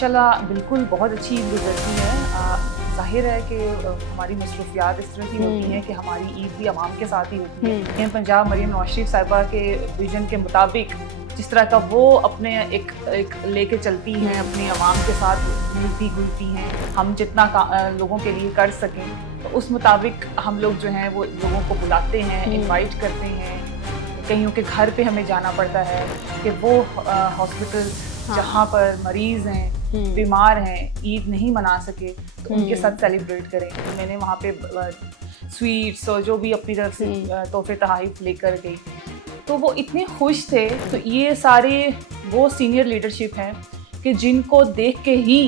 माशाल्लाह बिल्कुल बहुत अच्छी ईद गुजरती है। ज़ाहिर है कि हमारी मसरूफियात इस तरह की होती हैं कि हमारी ईद भी अवाम के साथ ही होती है। लेकिन पंजाब मरीम नवाज शरीफ साहिबा के विजन के मुताबिक जिस तरह का वो अपने एक लेके चलती हैं, अपनी अवाम के साथ मिलती जुलती हैं, हम जितना लोगों के लिए कर सकें तो उस मुताबिक हम लोग जो हैं वो लोगों को बुलाते हैं, इनवाइट करते हैं। कईयों के घर पे हमें जाना पड़ता है कि वो हॉस्पिटल जहाँ पर मरीज़ हैं, बीमार हैं, ईद नहीं मना सके तो उनके साथ सेलिब्रेट करें। तो मैंने वहाँ पे स्वीट्स और जो भी अपनी तरफ से तोहफे तोहफ़े लेकर गई, तो वो इतने खुश थे। तो ये सारे वो सीनियर लीडरशिप हैं कि जिनको देख के ही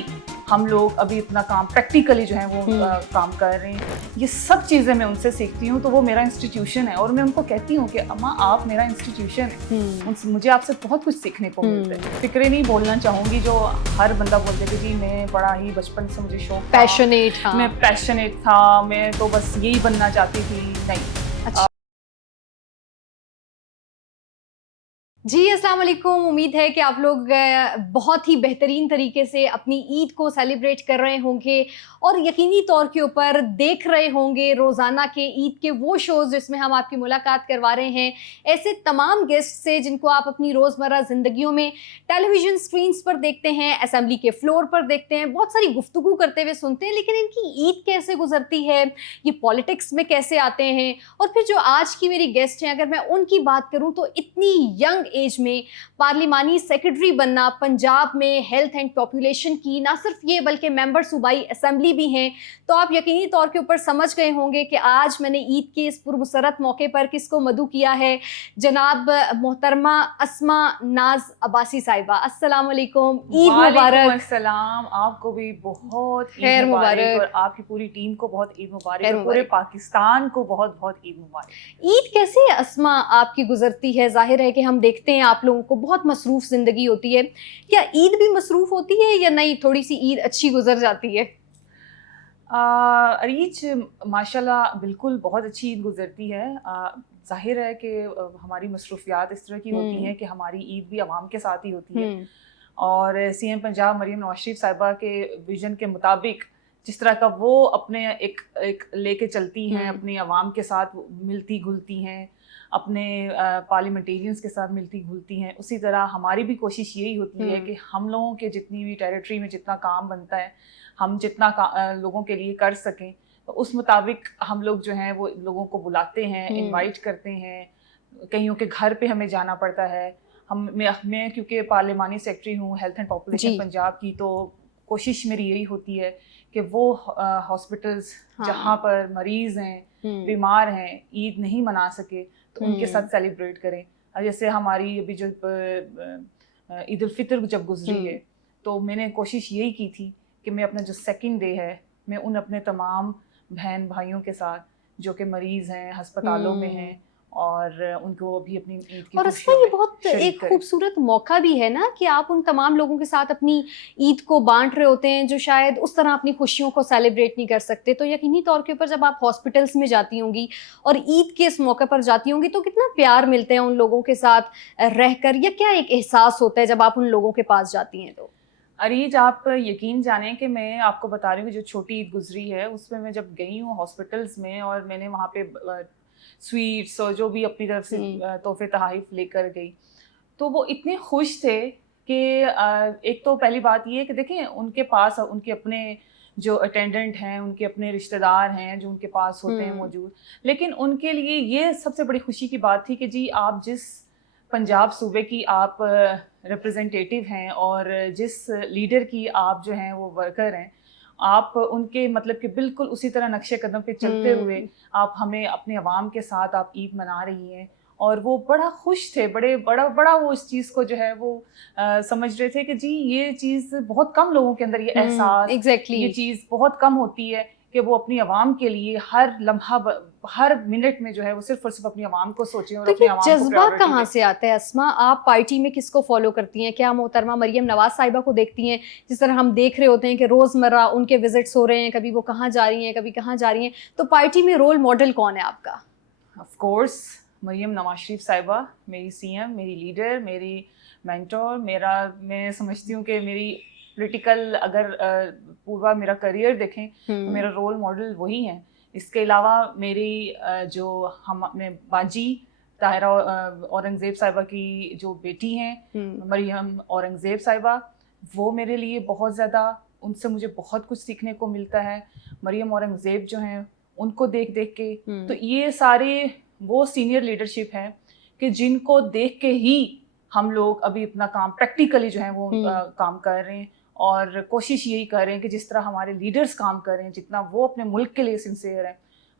हम लोग अभी इतना काम प्रैक्टिकली जो है वो काम कर रहे हैं। ये सब चीज़ें मैं उनसे सीखती हूँ, तो वो मेरा इंस्टीट्यूशन है और मैं उनको कहती हूँ कि अम्मा आप मेरा इंस्टीट्यूशन है, मुझे आपसे बहुत कुछ सीखने को मिलता है। फिक्रे नहीं बोलना चाहूँगी जो हर बंदा बोलते कि जी मैं बड़ा ही बचपन से मुझे शौक पैशनेट मैं पैशनेट था, मैं तो बस यही बनना चाहती थी। नहीं। जी अस्सलाम वालेकुम। उम्मीद है कि आप लोग बहुत ही बेहतरीन तरीके से अपनी ईद को सेलिब्रेट कर रहे होंगे और यकीनी तौर के ऊपर देख रहे होंगे रोज़ाना के ईद के वो शोज़ जिसमें हम आपकी मुलाकात करवा रहे हैं ऐसे तमाम गेस्ट से जिनको आप अपनी रोज़मर्रा ज़िंदगियों में टेलीविज़न स्क्रीन्स पर देखते हैं, असेंबली के फ्लोर पर देखते हैं, बहुत सारी गुफ्तगू करते हुए सुनते हैं, लेकिन इनकी ईद कैसे गुजरती है, ये पॉलिटिक्स में कैसे आते हैं। और फिर जो आज की मेरी गेस्ट हैं, अगर मैं उनकी बात करूँ तो इतनी यंग एज में पार्लिमानी सेक्रेटरी बनना, पंजाब में हेल्थ एंड पॉपुलेशन की ना सिर्फ ये बल्कि मेंबर सूबाई असेंबली भी हैं, तो आप यकीनी तौर के ऊपर समझ गए होंगे कि आज मैंने ईद के इस पुरमसरत मौके पर किसको मदू किया है। जनाब मोहतरमा अस्मा नाज अब्बासी साहिबा, अस्सलाम वालेकुम, ईद मुबारक। अस्सलाम, आपको भी बहुत खैर मुबारक और आपकी पूरी टीम को बहुत ईद मुबारक और पूरे पाकिस्तान को बहुत बहुत ईद मुबारक। ईद कैसे अस्मा आपकी गुजरती है? जाहिर है कि हम देखते हैं आप लोगों को बहुत मसरूफ जिंदगी होती है, क्या ईद भी मसरूफ होती है या नहीं, थोड़ी सी ईद अच्छी गुजर जाती है? अरीज माशाल्लाह बिल्कुल बहुत अच्छी ईद गुजरती है। जाहिर है कि हमारी मसरूफियात इस तरह की होती हैं कि हमारी ईद भी अवाम के साथ ही होती है। और सीएम पंजाब मरीम नवाज शरीफ साहिबा के विजन के मुताबिक जिस तरह का वो अपने एक लेके चलती हैं, अपनी अवाम के साथ मिलती घुलती हैं, अपने पार्लियामेंटेरियंस के साथ मिलती घुलती हैं, उसी तरह हमारी भी कोशिश यही होती है कि हम लोगों के जितनी भी टेरिटरी में जितना काम बनता है, हम जितना लोगों के लिए कर सकें तो उस मुताबिक हम लोग जो हैं वो लोगों को बुलाते हैं, इनवाइट करते हैं। कईयों के घर पे हमें जाना पड़ता है। मैं क्योंकि पार्लिमानी सेक्रेटरी हूँ हेल्थ एंड पॉपुलेशन पंजाब की, तो कोशिश मेरी यही होती है कि वो हॉस्पिटल्स जहाँ पर मरीज़ हैं, बीमार हैं, ईद नहीं मना सके तो उनके साथ सेलिब्रेट करें। जैसे हमारी अभी जो ईद उल फितर जब गुजरी है तो मैंने कोशिश यही की थी कि मैं अपना जो सेकंड डे है मैं उन अपने तमाम बहन भाइयों के साथ जो कि मरीज़ हैं, हस्पतालों में हैं और उनको भी अपनी ईद की और इसमें ये बहुत एक खूबसूरत मौका भी है ना कि आप उन तमाम लोगों के साथ अपनी ईद को बांट रहे होते हैं जो शायद उस तरह अपनी खुशियों को सेलिब्रेट नहीं कर सकते। तो यकीनी तौर के ऊपर जब आप हॉस्पिटल्स में जाती होंगी और ईद के इस मौके पर जाती होंगी तो कितना प्यार मिलते हैं उन लोगों के साथ रहकर, या क्या एक एहसास होता है जब आप उन लोगों के पास जाती हैं? तो अरीज आप यकीन जानें कि मैं आपको बता रही हूँ जो छोटी ईद गुजरी है उसमें मैं जब गई हूँ हॉस्पिटल्स में और मैंने वहाँ पे स्वीट्स और जो भी अपनी तरफ से तोहफे तोहफ़े लेकर गई, तो वो इतने खुश थे कि एक तो पहली बात ये है कि देखें उनके पास उनके अपने जो अटेंडेंट हैं, उनके अपने रिश्तेदार हैं जो उनके पास होते हैं मौजूद, लेकिन उनके लिए ये सबसे बड़ी खुशी की बात थी कि जी आप जिस पंजाब सूबे की आप रिप्रेजेंटेटिव हैं और जिस लीडर की आप जो हैं वो वर्कर हैं, आप उनके मतलब कि बिल्कुल उसी तरह नक्शे कदम पे चलते हुए आप हमें अपने अवाम के साथ आप ईद मना रही हैं। और वो बड़ा खुश थे, बड़ा वो इस चीज़ को जो है वो समझ रहे थे कि जी ये चीज़ बहुत कम लोगों के अंदर ये एहसास ये चीज़ बहुत कम होती है कि वो अपनी आवाम के लिए हर लम्हा हर मिनट में जो है वो सिर्फ और सिर्फ अपनी आवाम को सोचें और अपनी आवाम को जज्बा कहाँ से आता है अस्मा? आप पार्टी में किसको फॉलो करती हैं? क्या मोहतरमा मरियम नवाज साहिबा को देखती हैं जिस तरह हम देख रहे होते हैं कि रोज़मर्रा उनके विजिट्स हो रहे हैं, कभी वो कहाँ जा रही हैं, कभी कहाँ जा रही हैं, तो पार्टी में रोल मॉडल कौन है आपका? ऑफ कोर्स मरियम नवाज शरीफ साहिबा, मेरी सीएम, मेरी लीडर, मेरी मेंटोर, मैं समझती हूँ कि मेरी پولیٹیکل اگر پورا میرا کریئر دیکھیں تو میرا رول ماڈل وہی ہیں. اس کے علاوہ میری جو ہم اپنے باجی طاہرہ اورنگزیب صاحبہ کی جو بیٹی ہیں مریم اورنگزیب صاحبہ, وہ میرے لیے بہت زیادہ, ان سے مجھے بہت کچھ سیکھنے کو ملتا ہے. مریم اورنگزیب جو ہیں ان کو دیکھ کے, تو یہ سارے وہ سینئر لیڈرشپ ہیں کہ جن کو دیکھ کے ہی ہم لوگ ابھی اپنا کام پریکٹیکلی جو ہے وہ کام کر رہے ہیں, اور کوشش یہی کر رہے ہیں کہ جس طرح ہمارے لیڈرز کام کر رہے ہیں, جتنا وہ اپنے ملک کے لیے سنسیئر ہیں,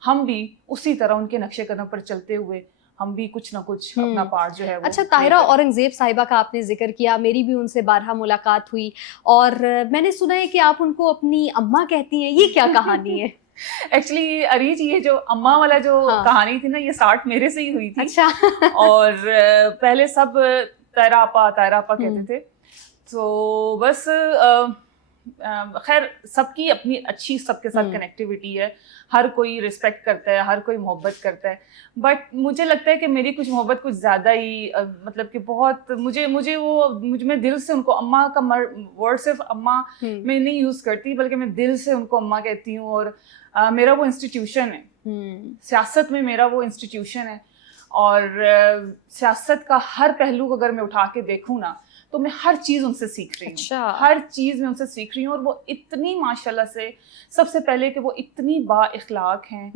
ہم بھی اسی طرح ان کے نقش قدم پر چلتے ہوئے ہم بھی کچھ نہ کچھ اپنا پارٹ جو ہے. اچھا, طاہرہ اورنگزیب صاحبہ کا آپ نے ذکر کیا, میری بھی ان سے بارہا ملاقات ہوئی, اور میں نے سنا ہے کہ آپ ان کو اپنی اماں کہتی ہیں, یہ کیا کہانی ہے؟ ایکچولی اریج یہ جو اماں والا جو کہانی تھی نا, یہ اسٹارٹ میرے سے ہی ہوئی تھی. اچھا. اور پہلے سب طاہرہ آپا کہتے تھے, تو بس خیر سب کی اپنی اچھی سب کے ساتھ کنیکٹیوٹی ہے, ہر کوئی رسپیکٹ کرتا ہے, ہر کوئی محبت کرتا ہے, بٹ مجھے لگتا ہے کہ میری کچھ محبت کچھ زیادہ ہی مطلب کہ بہت میں دل سے ان کو اماں کا ورڈ صرف اماں میں نہیں یوز کرتی, بلکہ میں دل سے ان کو اماں کہتی ہوں. اور میرا وہ انسٹیٹیوشن ہے, سیاست میں میرا وہ انسٹیٹیوشن ہے, اور سیاست کا ہر پہلو اگر میں اٹھا کے دیکھوں نا تو میں ہر چیز ان سے سیکھ رہی ہوں. ہر چیز میں ان سے سیکھ رہی ہوں, اور وہ اتنی ماشاءاللہ سے, سب سے پہلے کہ وہ اتنی با اخلاق ہیں,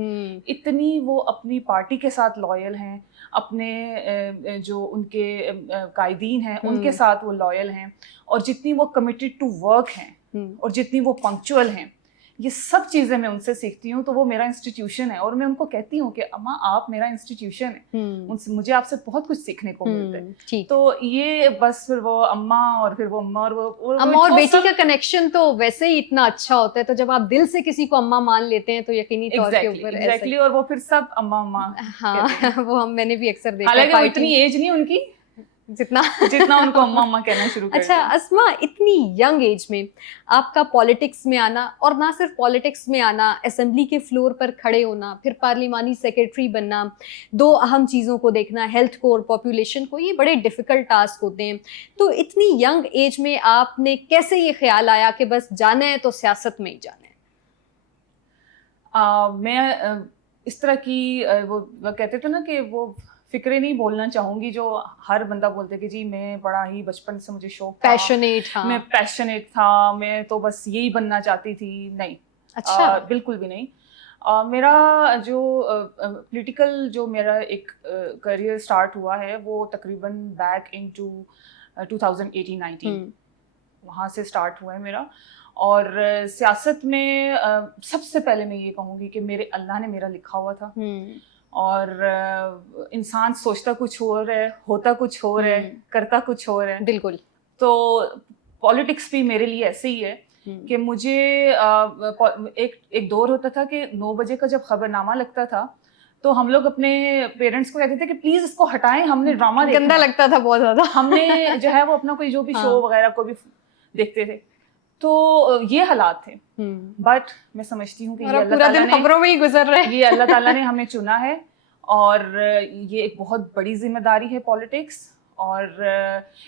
اتنی وہ اپنی پارٹی کے ساتھ لائل ہیں, اپنے جو ان کے قائدین ہیں ان کے ساتھ وہ لائل ہیں, اور جتنی وہ کمیٹڈ ٹو ورک ہیں, اور جتنی وہ پنکچوئل ہیں, یہ سب چیزیں میں ان سے سیکھتی ہوں. تو وہ میرا انسٹیٹیوشن ہے, اور میں ان کو کہتی ہوں کہ اماں آپ میرا انسٹیٹیوشن ہے, مجھے آپ سے بہت کچھ سیکھنے کو ملتا ہے. تو یہ بس پھر وہ اماں, اور پھر وہ اماں, اور اماں اور بیٹی کا کنیکشن تو ویسے ہی اتنا اچھا ہوتا ہے, تو جب آپ دل سے کسی کو اماں مان لیتے ہیں تو یقینی طور کے اوپر ایگزیکٹلی, اور وہ پھر سب اماں. ہاں, وہ میں نے بھی اکثر دیکھا, حالانکہ اتنی ایج نہیں ان کی جتنا ان کو اماں کہنا شروع کر. اچھا اسما, اتنی ینگ ایج میں آپ کا پالیٹکس میں آنا, اور نہ صرف پالیٹکس میں آنا, اسمبلی کے فلور پر کھڑے ہونا, پھر پارلیمانی سیکرٹری بننا, دو اہم چیزوں کو دیکھنا, ہیلتھ کو اور پاپولیشن کو, یہ بڑے ڈیفیکلٹ ٹاسک ہوتے ہیں. تو اتنی ینگ ایج میں آپ نے کیسے یہ خیال آیا کہ بس جانا ہے تو سیاست میں ہی جانا ہے؟ میں اس طرح کی وہ کہتے تھے نا کہ وہ فکریں نہیں بولنا چاہوں گی جو ہر بندہ بولتے کہ جی میں بڑا ہی بچپن سے مجھے شوق تھا, میں پیشنیٹ تھا, میں تو بس یہی بننا چاہتی تھی. نہیں, اچھا, بالکل بھی نہیں. میرا جو پولیٹیکل جو میرا ایک کریئر سٹارٹ ہوا ہے وہ تقریباً بیک انٹو 2018-19 وہاں سے سٹارٹ ہوا ہے میرا. اور سیاست میں سب سے پہلے میں یہ کہوں گی کہ میرے اللہ نے میرا لکھا ہوا تھا, اور انسان سوچتا کچھ اور ہے, ہوتا کچھ اور ہے, کرتا کچھ اور ہے. بالکل. تو پالیٹکس بھی میرے لیے ایسے ہی ہے کہ مجھے ایک دور ہوتا تھا کہ 9 بجے کا جب خبر نامہ لگتا تھا تو ہم لوگ اپنے پیرنٹس کو کہتے تھے کہ پلیز اس کو ہٹائیں, ہم نے ڈرامہ دیکھنا. گندا لگتا تھا بہت زیادہ. ہم نے جو ہے وہ اپنا کوئی جو بھی شو وغیرہ کو بھی دیکھتے تھے. تو یہ حالات تھے, بٹ میں سمجھتی ہوں کہ یہ اللہ تعالیٰ نے خبروں میں ہی گزر رہے ہیں, یہ اللہ تعالیٰ نے ہمیں چنا ہے, اور یہ ایک بہت بڑی ذمہ داری ہے پالیٹکس, اور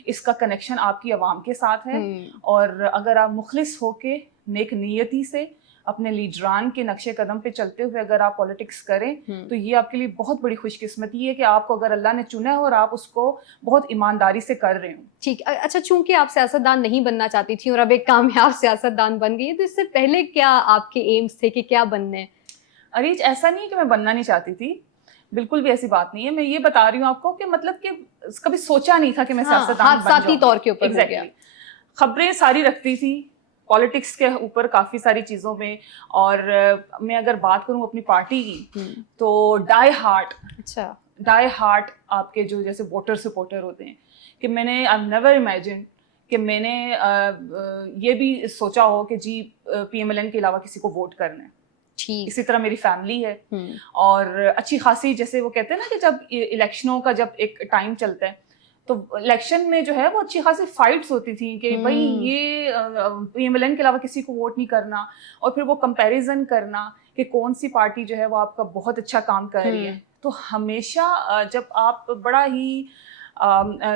اس کا کنیکشن آپ کی عوام کے ساتھ ہے. اور اگر آپ مخلص ہو کے نیک نیتی سے اپنے لیڈران کے نقش قدم پہ چلتے ہوئے اگر آپ پالیٹکس کریں تو یہ آپ کے لیے بہت بڑی خوش قسمتی ہے کہ آپ کو اگر اللہ نے چنا ہے اور آپ اس کو بہت ایمانداری سے کر رہے ہوں. ٹھیک. اچھا, چونکہ آپ سیاستدان نہیں بننا چاہتی تھی اور اب ایک کامیاب سیاستدان بن گئی, تو اس سے پہلے کیا آپ کے ایمز تھے کہ کیا بننا ہے؟ اریج, ایسا نہیں ہے کہ میں بننا نہیں چاہتی تھی, بالکل بھی ایسی بات نہیں ہے. میں یہ بتا رہی ہوں آپ کو کہ مطلب کہ کبھی سوچا نہیں تھا کہ میں سیاستدان بن جاؤں. ذاتی طور کے اوپر ہو گیا. خبریں ساری رکھتی تھی پالیٹکس کے اوپر کافی ساری چیزوں میں, اور میں اگر بات کروں اپنی پارٹی کی تو ڈائی ہارٹ آپ کے جو جیسے ووٹر سپورٹر ہوتے ہیں, کہ میں نے آئی نیور امیجن کہ میں نے یہ بھی سوچا ہو کہ جی پی ایم ایل این کے علاوہ کسی کو ووٹ کرنا ہے. اسی طرح میری فیملی ہے, اور اچھی خاصی جیسے وہ کہتے ہیں نا کہ جب الیکشنوں کا جب ایک ٹائم چلتا ہے تو الیکشن میں جو ہے وہ اچھی خاصی فائٹس ہوتی تھیں کہ بھائی یہ پی ایم ایل این کے علاوہ کسی کو ووٹ نہیں کرنا, اور پھر وہ کمپیریزن کرنا کہ کون سی پارٹی جو ہے وہ آپ کا بہت اچھا کام کر رہی ہے. تو ہمیشہ جب آپ بڑا ہی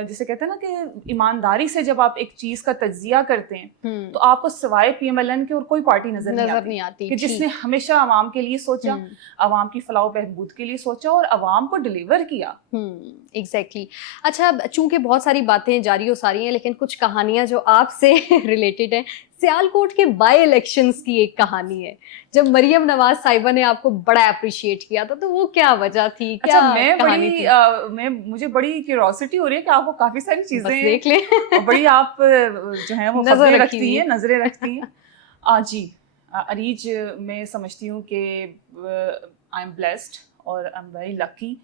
جسے کہتے ہیں نا کہ ایمانداری سے جب آپ ایک چیز کا تجزیہ کرتے ہیں تو آپ کو سوائے پی ایم ایل این کے اور کوئی پارٹی نظر نہیں آتی کہ جس نے ہمیشہ عوام کے لیے سوچا, عوام کی فلاح و بہبود کے لیے سوچا اور عوام کو ڈلیور کیا. ایگزیکٹلی. اچھا, چونکہ بہت ساری باتیں جاری و ساری ہیں, لیکن کچھ کہانیاں جو آپ سے ریلیٹڈ ہیں. سیالکوٹ کے بائی الیکشنز کی ایک کہانی ہے, جب مریم نواز صاحبہ نے آپ کو بڑا اپریشیٹ کیا تھا, تو وہ کیا وجہ تھی, کیا کہانی تھی؟ مجھے بڑی کیوریوسٹی ہو رہی ہے کہ آپ کو کافی ساری چیزیں دیکھ لیں, بڑی آپ جو ہیں وہ نظریں رکھتی ہیں. جی, اریج میں سمجھتی ہوں کہ آئی ایم بلیسڈ اور آئی ایم ویری لکی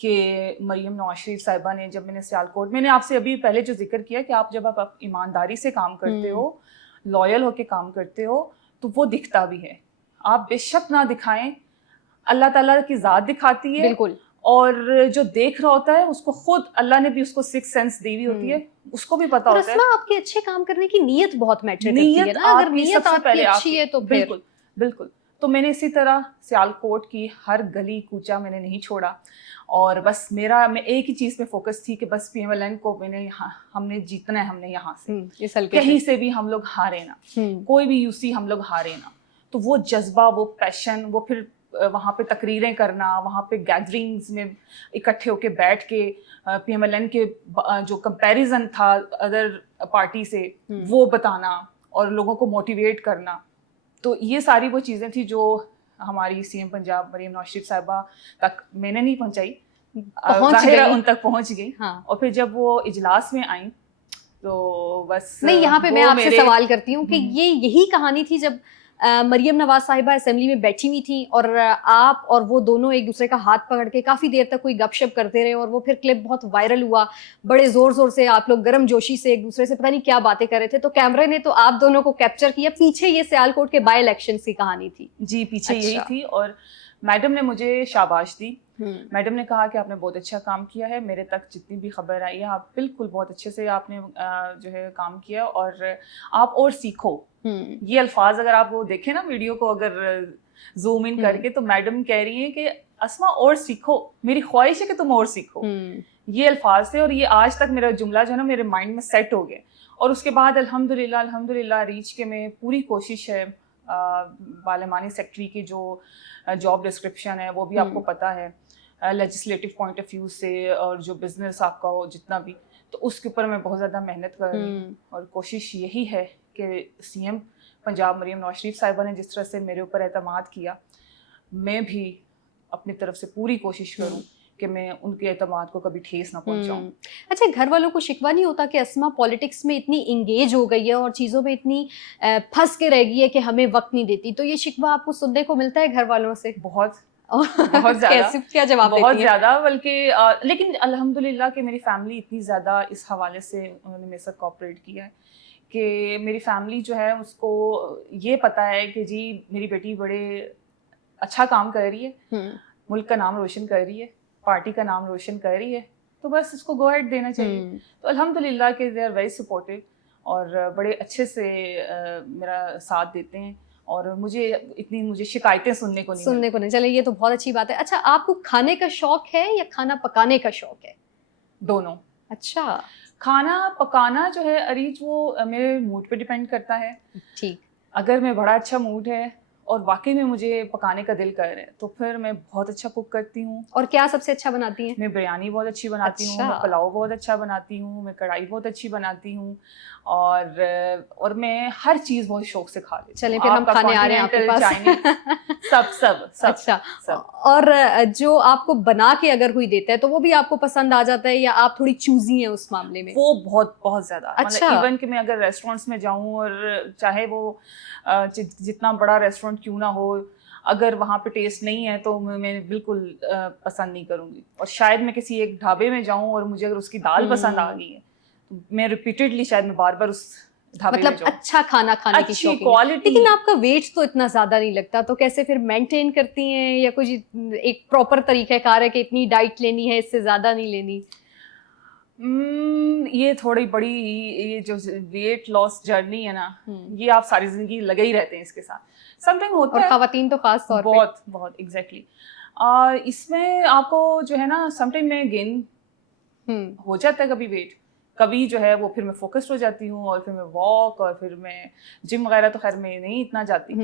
کہ مریم نواز شریف صاحبہ نے, جب میں نے سیالکوٹ, میں نے آپ سے ابھی پہلے جو ذکر کیا کہ آپ جب آپ ایمانداری سے کام کرتے ہو, لویل ہو کے کام کرتے ہو, تو وہ دکھتا بھی ہے. آپ بے شک نہ دکھائیں, اللہ تعالیٰ کی ذات دکھاتی ہے. بالکل. اور جو دیکھ رہا ہوتا ہے اس کو خود اللہ نے بھی اس کو سکس سینس دی ہوئی ہوتی ہے, اس کو بھی پتا ہوتا ہے. آپ کے اچھے کام کرنے کی نیت بہت میٹر کرتی ہے نا, اگر نیت آپ کی اچھی ہے تو بالکل بالکل. تو میں نے اسی طرح سیالکوٹ کی ہر گلی کوچا میں نے نہیں چھوڑا, اور بس میں ایک ہی چیز پہ فوکس تھی کہ بس پی ایم ایل این کو ہم نے جیتنا ہے, ہم نے یہاں سے کہیں سے بھی ہم لوگ ہارے نا, کوئی بھی یو سی ہم لوگ ہارے نا. تو وہ جذبہ, وہ پیشن, وہ پھر وہاں پہ تقریریں کرنا, وہاں پہ گیدرنگز میں اکٹھے ہو کے بیٹھ کے پی ایم ایل این کے جو کمپیریزن تھا ادر پارٹی سے وہ بتانا اور لوگوں کو موٹیویٹ کرنا. تو یہ ساری وہ چیزیں تھیں جو ہماری سی ایم پنجاب مریم نواز شریف صاحبہ تک میں نے نہیں پہنچائی, ظاہر ان تک پہنچ گئی. اور پھر جب وہ اجلاس میں آئیں تو بس نہیں, یہاں پہ میں آپ سے سوال کرتی ہوں کہ یہی کہانی تھی جب مریم نواز صاحبہ اسمبلی میں بیٹھی ہوئی تھی اور آپ اور وہ دونوں ایک دوسرے کا ہاتھ پکڑ کے کافی دیر تک کوئی گپ شپ کرتے رہے, اور وہ پھر کلپ بہت وائرل ہوا, بڑے زور زور سے آپ لوگ گرم جوشی سے ایک دوسرے سے پتہ نہیں کیا باتیں کر رہے تھے, تو کیمرے نے تو آپ دونوں کو کیپچر کیا. پیچھے یہ سیالکوٹ کے بائی الیکشنز کی کہانی تھی. جی, پیچھے یہی تھی, اور میڈم نے مجھے شاباش دی. میڈم نے کہا کہ آپ نے بہت اچھا کام کیا ہے, میرے تک جتنی بھی خبر آئی ہے آپ بالکل بہت اچھے سے آپ نے جو ہے کام کیا, اور آپ اور سیکھو. یہ الفاظ اگر آپ وہ دیکھیں نا ویڈیو کو اگر زوم ان کر کے, تو میڈم کہہ رہی ہیں کہ اسما اور سیکھو, میری خواہش ہے کہ تم اور سیکھو. یہ الفاظ تھے, اور یہ آج تک میرا جملہ جو ہے نا میرے مائنڈ میں سیٹ ہو گیا. اور اس کے بعد الحمدللہ ریچ کے میں پوری کوشش ہے, پارلیمانی سیکٹری کی جو جاب ڈسکرپشن ہے وہ بھی آپ کو پتہ ہے, لیجسلیٹو پوائنٹ آف ویو سے, اور جو بزنس آپ کا ہو جتنا بھی, تو اس کے اوپر میں بہت زیادہ محنت کر رہی ہوں. اور کوشش یہی ہے کہ سی ایم پنجاب مریم نواز شریف صاحبہ نے جس طرح سے میرے اوپر اعتماد کیا, میں بھی اپنی طرف سے پوری کوشش کروں کہ میں ان کے اعتماد کو کبھی ٹھیس نہ پہنچاؤں. اچھا, گھر والوں کو شکوہ نہیں ہوتا کہ اسما پولیٹکس میں اتنی انگیج ہو گئی ہے اور چیزوں میں اتنی پھنس کے رہ گئی ہے کہ ہمیں وقت نہیں دیتی, تو یہ شکوہ آپ کو سننے کو ملتا ہے گھر والوں سے؟ بہت زیادہ. کیا جواب دیتی ہیں؟ بہت زیادہ, بلکہ لیکن الحمدللہ کہ میری فیملی اتنی زیادہ اس حوالے سے انہوں نے میرے ساتھ کوآپریٹ کیا ہے کہ میری فیملی جو ہے اس کو یہ پتہ ہے کہ جی میری بیٹی بڑے اچھا کام کر رہی ہے, ملک کا نام روشن کر رہی ہے, پارٹی کا نام روشن کر رہی ہے, تو بس اس کو گو ہیڈ دینا چاہیے. تو الحمدللہ کہ دے آر ویری سپورٹیو, اور بڑے اچھے سے میرا ساتھ دیتے ہیں, اور مجھے شکایتیں سننے کو نہیں. چلے, یہ تو بہت اچھی بات ہے. اچھا, آپ کو کھانے کا شوق ہے یا کھانا پکانے کا شوق ہے؟ دونوں. اچھا, کھانا پکانا جو ہے اریج وہ میرے موڈ پہ ڈیپینڈ کرتا ہے. ٹھیک. اگر میں بڑا اچھا موڈ ہے اور واقعی میں مجھے پکانے کا دل کر رہا ہے تو پھر میں بہت اچھا کوک کرتی ہوں. اور کیا سب سے اچھا بناتی ہیں؟ میں بریانی بہت اچھی بناتی ہوں, میں پلاؤ بہت اچھا بناتی ہوں, میں کڑھائی بہت اچھی بناتی ہوں, اور میں ہر چیز بہت شوق سے کھا لیتی ہوں. چلیں پھر ہم کھانے آ رہے ہیں آپ کے پاس. سب. اچھا, اور جو آپ کو بنا کے اگر کوئی دیتا ہے تو وہ بھی آپ کو پسند آ جاتا ہے, یا آپ تھوڑی چوزی ہیں اس معاملے میں؟ وہ بہت زیادہ. اچھا. ایون کہ میں اگر ریسٹورینٹس میں جاؤں, اور چاہے وہ جتنا بڑا ریسٹورینٹ کیوں نہ ہو, اگر وہاں پہ ٹیسٹ نہیں ہے تو میں بالکل پسند نہیں کروں گی. اور شاید میں کسی ایک ڈھابے میں جاؤں اور مجھے اگر اس کی دال پسند آ گئی ہے تو میں ریپیٹڈلی شاید میں بار اس ڈھابے میں جاؤں. مطلب اچھا کھانا کھانے کی شوق ہے. لیکن آپ کا ویٹ تو اتنا زیادہ نہیں لگتا, تو کیسے پھر مینٹین کرتی ہیں, یا کچھ ایک پراپر طریقہ کار ہے کہ اتنی ڈائٹ لینی ہے, اس سے زیادہ نہیں لینی؟ یہ تھوڑی بڑی یہ جو ویٹ لاس جرنی ہے نا, یہ آپ ساری زندگی لگے ہی رہتے ہیں اس کے ساتھ. سم ٹائم ہوتا ہے, اور خواتین تو خاص طور پہ بہت ایگزیکٹلی. اس میں آپ کو جو ہے نا سم ٹائم میں گین हो जाता है कभी वेट, कभी जो है वो फिर मैं फोकस्ड हो जाती हूँ और फिर मैं वॉक, और फिर मैं जिम वगैरह तो खैर मैं नहीं इतना जाती,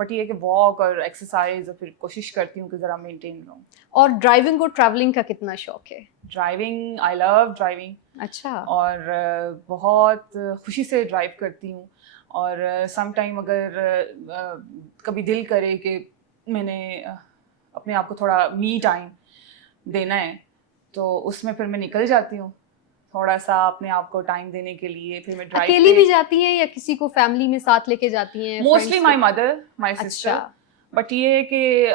बट ये कि वॉक और एक्सरसाइज, और फिर कोशिश करती हूँ कि ज़रा मेंटेन रहूँ। और ड्राइविंग और ट्रैवलिंग का कितना शौक है? Driving, I love driving. अच्छा। और बहुत खुशी से ड्राइव करती हूँ, और सम टाइम अगर कभी दिल करे कि मैंने अपने आप को थोड़ा मी टाइम देना है, तो उसमें फिर मैं निकल जाती हूँ थोड़ा सा अपने आप को टाइम देने के लिए। फिर मैं ड्राइव अकेली भी जाती हैं या किसी को फैमिली में साथ लेके जाती हैं? Mostly my mother, my sister, but ये है कि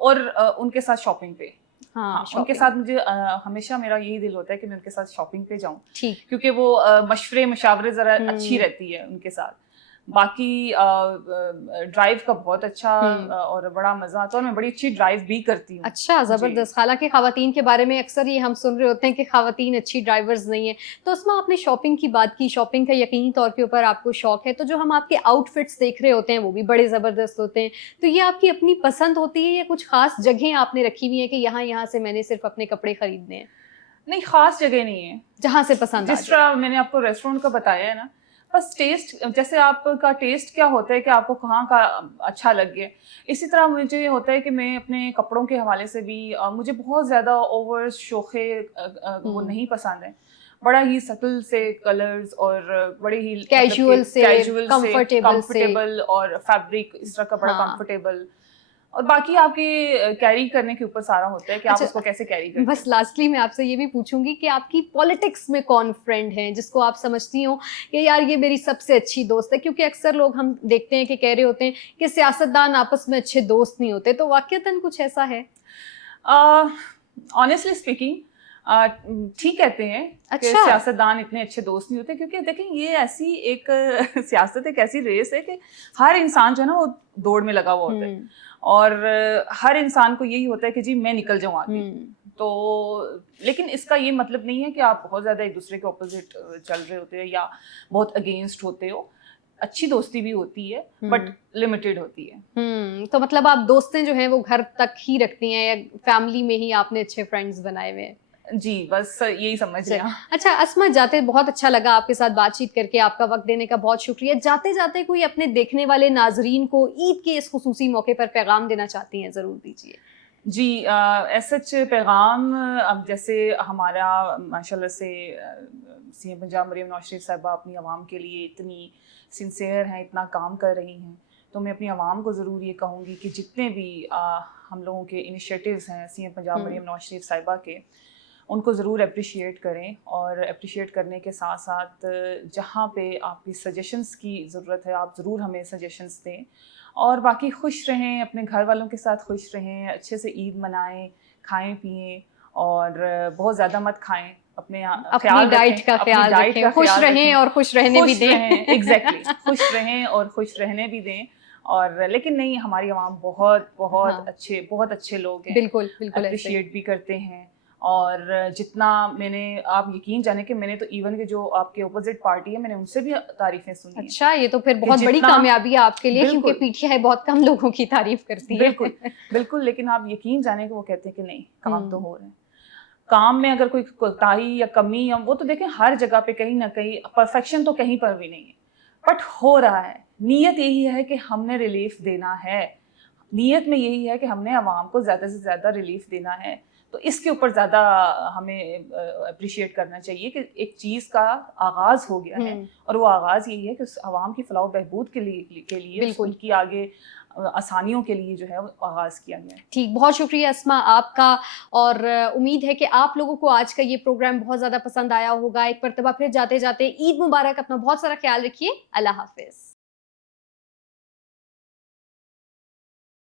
और उनके साथ शॉपिंग पे। हाँ, उनके साथ मुझे हमेशा मेरा यही दिल होता है कि मैं उनके साथ शॉपिंग पे जाऊं, क्योंकि वो मशवरे मशावरे ज़रा अच्छी रहती है उनके साथ। बाकी ड्राइव का बहुत अच्छा और बड़ा मजा आता है, और मैं बड़ी अच्छी ड्राइव भी करती हूँ। अच्छा, जबरदस्त। हालांकि खवातीन के बारे में अक्सर ये हम सुन रहे होते हैं कि खवातीन अच्छी ड्राइवर्स नहीं है। तो उसमें आपने शॉपिंग की बात की, शॉपिंग का यकीनी तौर के ऊपर आपको शौक है, तो जो हम आपके आउटफिट्स देख रहे होते हैं वो भी बड़े जबरदस्त होते हैं, तो ये आपकी अपनी पसंद होती है या कुछ खास जगह आपने रखी हुई है कि यहाँ से मैंने सिर्फ अपने कपड़े खरीदने हैं? नहीं, खास जगह नहीं है, जहाँ से पसंद। जिस तरह मैंने आपको रेस्टोरेंट का बताया है ना, बस टेस्ट, जैसे आपका टेस्ट क्या होता है कि आपको कहाँ का अच्छा लग गया, इसी तरह मुझे होता है कि मैं अपने कपड़ों के हवाले से भी मुझे बहुत ज़्यादा ओवर शोखे वो नहीं पसंद है। बड़ा ही सटल से कलर्स और बड़े ही कैजुअल से कंफर्टेबल और फैब्रिक इस तरह का बड़ा कंफर्टेबल, और बाकी आपके कैरी करने के ऊपर सारा होता है कि आप उसको कैसे कैरी करते हैं। बस लास्टली मैं आपसे ये भी पूछूंगी कि आपकी पॉलिटिक्स में कौन फ्रेंड है जिसको आप समझती हो कि यार ये मेरी सबसे अच्छी दोस्त है? क्योंकि अक्सर लोग हम देखते हैं कि कह रहे होते हैं कि सियासतदान आपस में अच्छे दोस्त नहीं होते, तो वाकईतन कुछ ऐसा है? ऑनेस्टली स्पीकिंग ठीक कहते हैं कि सियासतदान इतने अच्छे दोस्त नहीं होते, क्योंकि देखें ये ऐसी एक सियासत एक ऐसी रेस है कि हर इंसान जो है ना वो दौड़ में लगा हुआ होता है, और हर इंसान को यही होता है कि जी मैं निकल जाऊं आगे। तो लेकिन इसका ये मतलब नहीं है कि आप बहुत ज़्यादा एक दूसरे के ऑपोजिट चल रहे होते हो या बहुत अगेंस्ट होते हो। अच्छी दोस्ती भी होती है बट लिमिटेड होती है। तो मतलब आप दोस्तें जो हैं वो घर तक ही रखती हैं या फैमिली में ही आपने अच्छे फ्रेंड्स बनाए हुए हैं? जी, बस यही समझ लिया। अच्छा अस्मा, जाते बहुत अच्छा लगा आपके साथ बातचीत करके, आपका वक्त देने का बहुत शुक्रिया। जाते जाते कोई अपने देखने वाले नाजरीन को ईद के इस खुसूसी मौके पर पैगाम देना चाहती हैं, ज़रूर दीजिए। जी, सच पैगाम, अब जैसे हमारा माशाल्लाह से सीएम पंजाब मरियम नवाज शरीफ साहिबा अपनी आवाम के लिए इतनी सिंसियर हैं, इतना काम कर रही हैं, तो मैं अपनी आवाम को ज़रूर ये कहूँगी कि जितने भी हम लोगों के इनिशिएटिव्स हैं सीएम पंजाब मरियम नवाज शरीफ साहिबा के, उनको ज़रूर अप्रिशिएट करें, और अप्रिशिएट करने के साथ साथ जहाँ पे आपकी सजेशंस की ज़रूरत है आप ज़रूर हमें सजेशंस दें, और बाकी खुश रहें, अपने घर वालों के साथ खुश रहें, अच्छे से ईद मनाएं, खाएं पिएं, और बहुत ज़्यादा मत खाएं, अपनी डाइट का ख्याल रखें, खुश रहें और खुश रहने भी दें। एग्जैक्टली, खुश रहें और खुश रहने भी दें। और लेकिन नहीं, हमारी आवाम बहुत बहुत अच्छे लोग हैं, बिल्कुल अप्रिशिएट भी करते हैं, और जितना मैंने, आप यकीन जाने कि मैंने तो इवन के जो आपके ऑपोजिट पार्टी है मैंने उनसे भी तारीफें सुनी। अच्छा, ये तो फिर बहुत बड़ी कामयाबी है आपके लिए, क्योंकि पीटीआई बहुत कम लोगों की तारीफ करती है। बिल्कुल, लेकिन आप यकीन जाने कि वो कहते हैं कि नहीं, काम तो हो रहे हैं। काम में अगर कोई कोताही या कमी, या वो तो देखें हर जगह पे कहीं ना कहीं, परफेक्शन तो कहीं पर भी नहीं है, बट हो रहा है। नीयत यही है कि हमने रिलीफ देना है, नीयत में यही है कि हमने आवाम को ज़्यादा से ज़्यादा रिलीफ देना है, तो इसके ऊपर ज़्यादा हमें अप्रिशिएट करना चाहिए कि एक चीज़ का आगाज़ हो गया है, और वो आगाज़ यही है कि उस आवाम की फलाह बहबूद के लिए उनकी आगे आसानियों के लिए जो है वो आगाज़ किया गया है। ठीक, बहुत शुक्रिया अस्मा आपका, और उम्मीद है कि आप लोगों को आज का ये प्रोग्राम बहुत ज़्यादा पसंद आया होगा। एक मरतबा फिर जाते जाते ईद मुबारक, अपना बहुत सारा ख्याल रखिए, अल्लाह हाफिज़।